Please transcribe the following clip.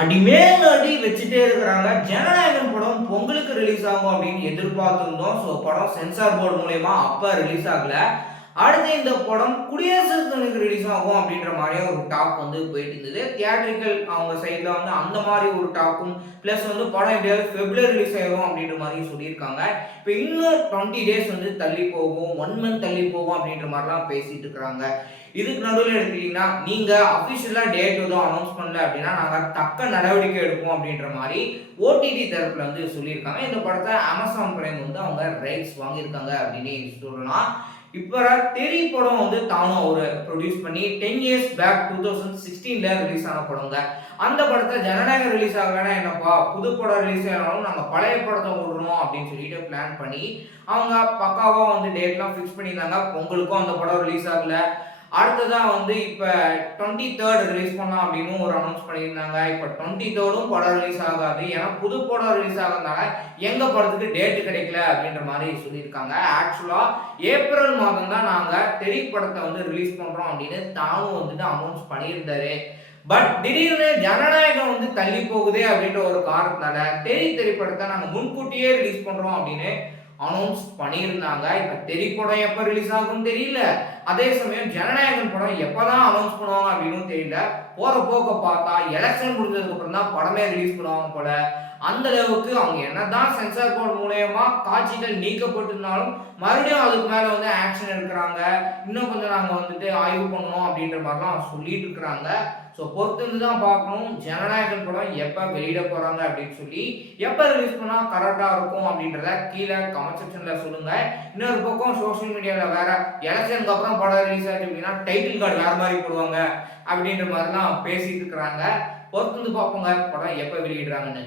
அடிமேல் அடி வச்சுட்டே இருக்கிறாங்க. ஜனநாயகன் படம் பொங்கலுக்கு ரிலீஸ் ஆகும் அப்படின்னு எதிர்பார்த்திருந்தோம். ஸோ படம் சென்சார் போர்டு மூலியமா அப்ப ரிலீஸ் ஆகல. அடுத்து இந்த படம் குடியரசு தினத்துக்கு ரிலீஸ் ஆகும் அப்படின்ற மாதிரியே ஒரு டாக் வந்து போயிட்டு இருந்தது. தியேட்ரிக்கல் அவங்க சைட்ல வந்து அந்த மாதிரி ஒரு டாக்கும் பிளஸ் வந்து படம் எப்படியாவது பிப்ரவரி ரிலீஸ் ஆயிரும் அப்படின்ற மாதிரி சொல்லியிருக்காங்க. இப்போ இன்னும் 20 டேஸ் வந்து தள்ளி போகும், 1 மந்த் தள்ளி போகும் அப்படின்ற மாதிரிலாம் பேசிட்டு இருக்கிறாங்க. இதுக்கு நடுவில் எடுத்துக்கிட்டீங்கன்னா நீங்க அபிஷியலா டேட் எதுவும் அனௌன்ஸ் பண்ணல அப்படின்னா நாங்க தக்க நடவடிக்கை எடுப்போம் அப்படின்ற மாதிரி ஓடிடி தரப்புல வந்து சொல்லியிருக்காங்க. இந்த படத்தை அமேசான் பிரைம் வந்து அவங்க ரைட்ஸ் வாங்கியிருக்காங்க அப்படின்னு சொல்லலாம். இப்ப தெரி படம் வந்து தானும் ஒரு ப்ரொடியூஸ் பண்ணி 10 இயர்ஸ் பேக் 2016ல ரிலீஸ் ஆன படங்க. அந்த படத்தை ஜனநாயகம் ரிலீஸ் ஆகலைன்னா என்னப்பா புது படம் ரிலீஸ் ஆனாலும் நம்ம பழைய படத்தை விடுறோம் அப்படின்னு சொல்லிட்டு பிளான் பண்ணி அவங்க பக்காவா வந்து டேட்லாம் ஃபிக்ஸ் பண்ணியிருந்தாங்க. பொங்கலுக்கும் அந்த படம் ரிலீஸ் ஆகல. அடுத்ததா வந்து இப்ப 23rd ரிலீஸ் பண்ணலாம் அப்படின்னு ஒரு அனௌன்ஸ் பண்ணியிருந்தாங்க. இப்ப 23rd படம் ரிலீஸ் ஆகாது. ஏன்னா புது படம் ரிலீஸ் ஆகாதனால எங்க படத்துக்கு டேட் கிடைக்கல அப்படின்ற மாதிரி சொல்லியிருக்காங்க. ஆக்சுவலா ஏப்ரல் மாதம் தான் நாங்க தெரி படத்தை வந்து ரிலீஸ் பண்றோம் அப்படின்னு தானும் வந்துட்டு அனௌன்ஸ் பண்ணியிருந்தாரு. பட் திடீர்னு ஜனநாயகம் வந்து தள்ளி போகுதே அப்படின்ற ஒரு காரணத்தினால தெரி திரைப்படத்தை நாங்க முன்கூட்டியே ரிலீஸ் பண்றோம் அப்படின்னு அனௌன்ஸ் பண்ணியிருந்தாங்க. இப்ப தெரி படம் எப்ப ரிலீஸ் ஆகும் தெரியல. அதே சமயம் ஜனநாயகன் படம் எப்பதான் அனௌன்ஸ் பண்ணுவாங்க அப்படின்னு தெரியல. போற போக்க பார்த்தா எலெக்ஷன் முடிஞ்சதுக்கு அப்புறம் தான் படமே ரிலீஸ் பண்ணுவாங்க போல. அந்த அளவுக்கு அவங்க என்னதான் சென்சார் போர்டு மூலயமா காட்சிகள் நீக்கப்பட்டிருந்தாலும் மறுபடியும் அதுக்கு மேல வந்து ஆக்ஷன் எடுக்கிறாங்க. இன்னும் கொஞ்சம் நாங்க வந்துட்டு ஆய்வு பண்ணணும் அப்படின்ற மாதிரிலாம் சொல்லிட்டு இருக்கிறாங்க. ஸோ பொறுத்திருந்து தான் பார்க்கணும் ஜனநாயகன் படம் எப்போ வெளியிட போறாங்க அப்படின்னு சொல்லி. எப்போ ரிலீஸ் பண்ணா கரெக்டா இருக்கும் அப்படின்றத கீழே கமெண்ட் செக்ஷன்ல சொல்லுங்க. இன்னொரு பக்கம் சோஷியல் மீடியால வேற எலெக்ஷனுக்கு அப்புறம் படம் ரிலீஸ் ஆச்சு அப்படின்னா டைட்டில் கார்டு வேற மாதிரி போடுவாங்க அப்படின்ற மாதிரிலாம் பேசிட்டு இருக்கிறாங்க. பொறுத்திருந்து பார்ப்போங்க படம் எப்போ வெளியிடுறாங்கன்னு.